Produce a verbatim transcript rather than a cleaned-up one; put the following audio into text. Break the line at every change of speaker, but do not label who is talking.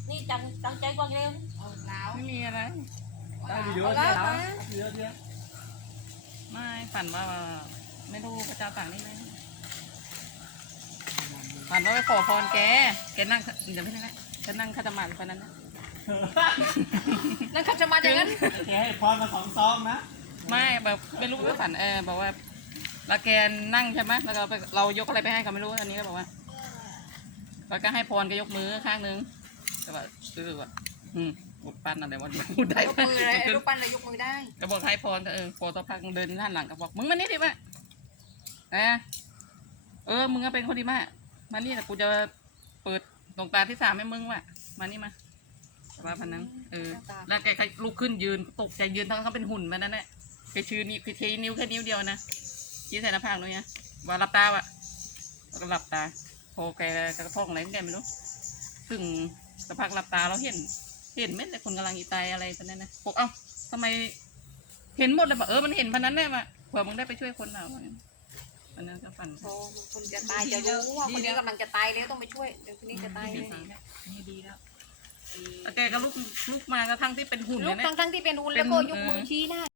นี่จังจังใจกว่าเร็ว
ไม่มีอะไร
ได้เยอะๆนะเยอะ
ไม่ฝันว่าไม่รู้พระเจ้าต่างนี่ไหมฝันว่าไปขอพรแกแกนั่งเดี๋ยวไม่ใช่ไหมแกนั่งขัดสมาธิคนนั้นนะ
นั่นเขาจะมาอย่างนั้น
ๆแกให้พรมาสองซองนะ
ไม่แบบไม่รู้ว่าฝันเออบอกว่าแล้วแกนั่งใช่ไหมแล้วก็เรายกอะไรไปให้เขาไม่รู้อันนี้ก็บอกว่าแล้วก็ให้พรแกยกมือข้างนึงแต่ว่าคือแบบอืมบุกปั้นอะไรวะพูดได้
ยกมือเลยรูปปั้นเลยยกมือได้
ก็บอกให้พรก็เออพอต่อพักเดินท่านหลังก็บอกมึงมานี่ดิมาเออเออมึงก็เป็นคนดีมากมานี่แต่กูจะเปิดดวงตาที่สามให้มึงว่ะมานี่มาว่าพันนั้นเออแล้วแกลุกขึ้นยืนตกใจยืนทั้งเขาเป็นหุ่นมันนั่นแหละแกชื่อนิ้วคือเทนิ้วแค่นิ้วเดียวนะชี้ใส่หน้าผากเลยนะว่าหลับตาว่ะแล้วก็หลับตาพอแกกระท่องอะไรแกไม่รู้ซึ่งสักพักหลับตาเราเห็นเห็นเม็ดเลยคนกำลังอีตายอะไรตอนนั้นนะบอกเอ้าทำไมเห็นหมดเลยบอกเออมันเห็นพันนั้นแน่ว่ะเผื่อมึงได้ไปช่วยคนเราอันนั้นก็ฝัน
โอ้คนจะตายจะรู้ว่าคนนี้กำลังจะตายแล้วต้องไปช่วยเดี๋ยวคนนี้จะตายเลย
นี่ดีแล้วแกก็ลุกลุกมากระทั่งที่เป็นหุ่น
ลุก
เนี่ย
ทั้งๆที่เป็นหุ่นแล้วก็ยกมือชี้หน้า